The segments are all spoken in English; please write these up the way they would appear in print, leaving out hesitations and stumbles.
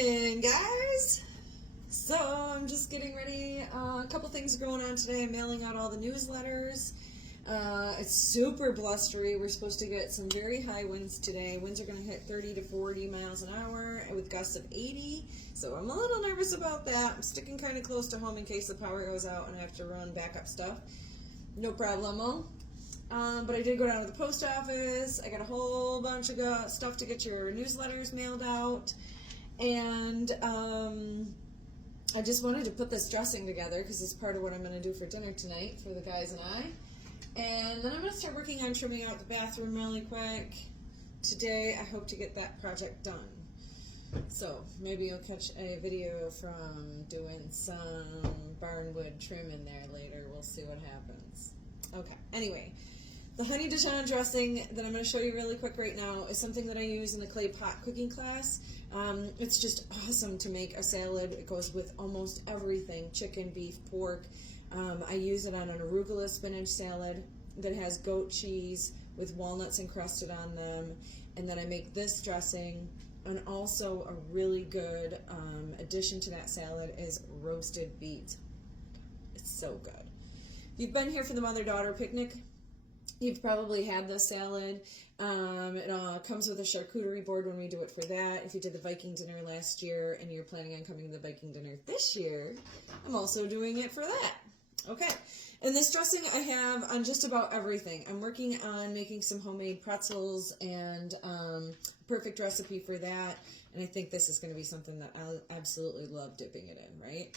morning, guys. So I'm just getting ready. A couple things are going on today. I'm mailing out all the newsletters. It's super blustery. We're supposed to get some very high winds today. Winds are going to hit 30 to 40 miles an hour with gusts of 80. So I'm a little nervous about that. I'm sticking kind of close to home in case the power goes out and I have to run backup stuff. No problemo. But I did go down to the post office. I got a whole bunch of stuff to get your newsletters mailed out. And I just wanted to put this dressing together because it's part of what I'm going to do for dinner tonight for the guys and I. And then I'm going to start working on trimming out the bathroom really quick. Today I hope to get that project done. So maybe you'll catch a video from doing some barnwood trim in there later. We'll see what happens. Okay, anyway. The honey Dijon dressing that I'm going to show you really quick right now is something that I use in the clay pot cooking class. It's just awesome to make a salad. It goes with almost everything, chicken, beef, pork. I use it on an arugula spinach salad that has goat cheese with walnuts encrusted on them. And then I make this dressing. And also a really good addition to that salad is roasted beets. It's so good. If you've been here for the mother-daughter picnic, you've probably had this salad. It comes with a charcuterie board when we do it for that. If you did the Viking dinner last year and you're planning on coming to the Viking dinner this year, I'm also doing it for that. Okay, and this dressing I have on just about everything. I'm working on making some homemade pretzels and a perfect recipe for that. And I think this is going to be something that I'll absolutely love dipping it in, right?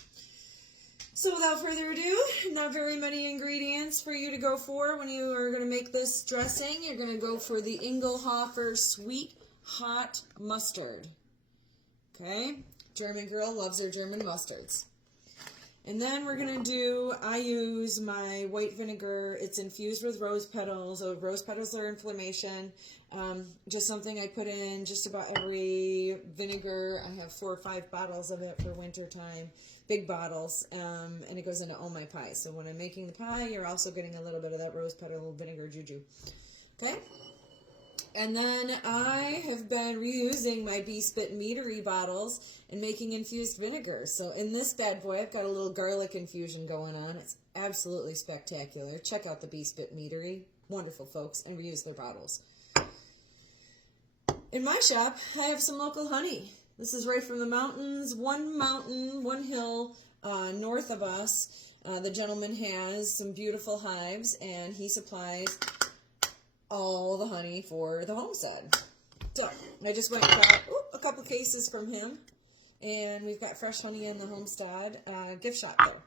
So without further ado, not very many ingredients for you to go for when you are going to make this dressing. You're going to go for the Ingelhofer Sweet Hot Mustard. Okay? German girl loves her German mustards. And then we're going to do, I use my white vinegar. It's infused with rose petals. So rose petals are inflammation. Just something I put in just about every vinegar. I have 4 or 5 bottles of it for winter time. Big bottles, and it goes into all my pies. So when I'm making the pie, you're also getting a little bit of that rose petal vinegar juju. Okay? And then I have been reusing my Bee Spit meadery bottles and making infused vinegar. So in this bad boy, I've got a little garlic infusion going on. It's absolutely spectacular. Check out the Bee Spit meadery. Wonderful folks, and reuse their bottles. In my shop, I have some local honey. This is right from the mountains. One hill north of us. The gentleman has some beautiful hives, and he supplies all the honey for the Homestead. So I just went and got a couple cases from him, and we've got fresh honey in the Homestead gift shop there.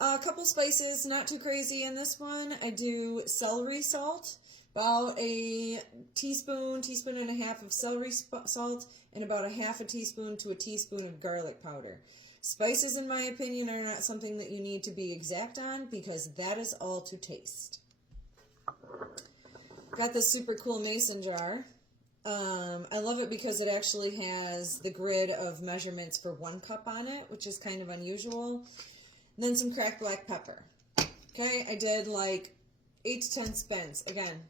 A couple spices, not too crazy in this one. I do celery salt, about a teaspoon and a half of celery salt, and about a half a teaspoon to a teaspoon of garlic powder. Spices, in my opinion, are not something that you need to be exact on because that is all to taste. Got this super cool mason jar. I love it because it actually has the grid of measurements for 1 cup on it, which is kind of unusual. And then some cracked black pepper. Okay, I did like 8 to 10 spins. Again,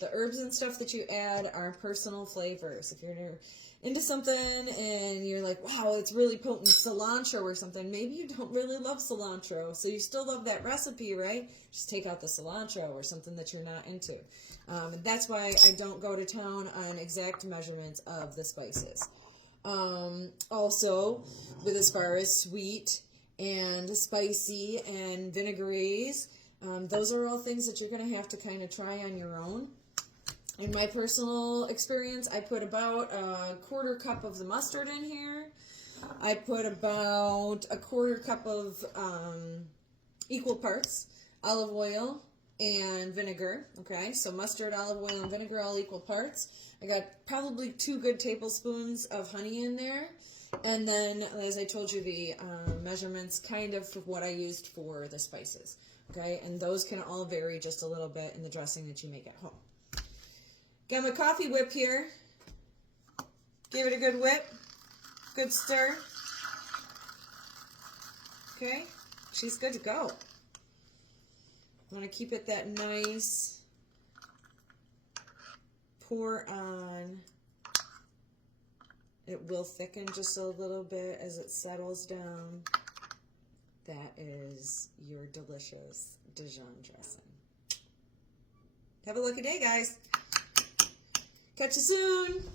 the herbs and stuff that you add are personal flavors. If you're into something and you're like, wow, it's really potent cilantro or something, maybe you don't really love cilantro, so you still love that recipe, right? Just take out the cilantro or something that you're not into. And that's why I don't go to town on exact measurements of the spices. Also, with as far as sweet and spicy and vinegaries, those are all things that you're going to have to kind of try on your own. In my personal experience, I put about a 1/4 cup of the mustard in here. I put about a 1/4 cup of equal parts olive oil and vinegar. Okay, so mustard, olive oil, and vinegar all equal parts. I got probably 2 good tablespoons of honey in there. And then, as I told you, the measurements kind of for what I used for the spices. Okay, and those can all vary just a little bit in the dressing that you make at home. Got my coffee whip here. Give it a good whip. Good stir. Okay, she's good to go. I want to keep it that nice pour on It will thicken just a little bit as it settles down. That is your delicious Dijon dressing. Have a lucky day, guys. Catch you soon.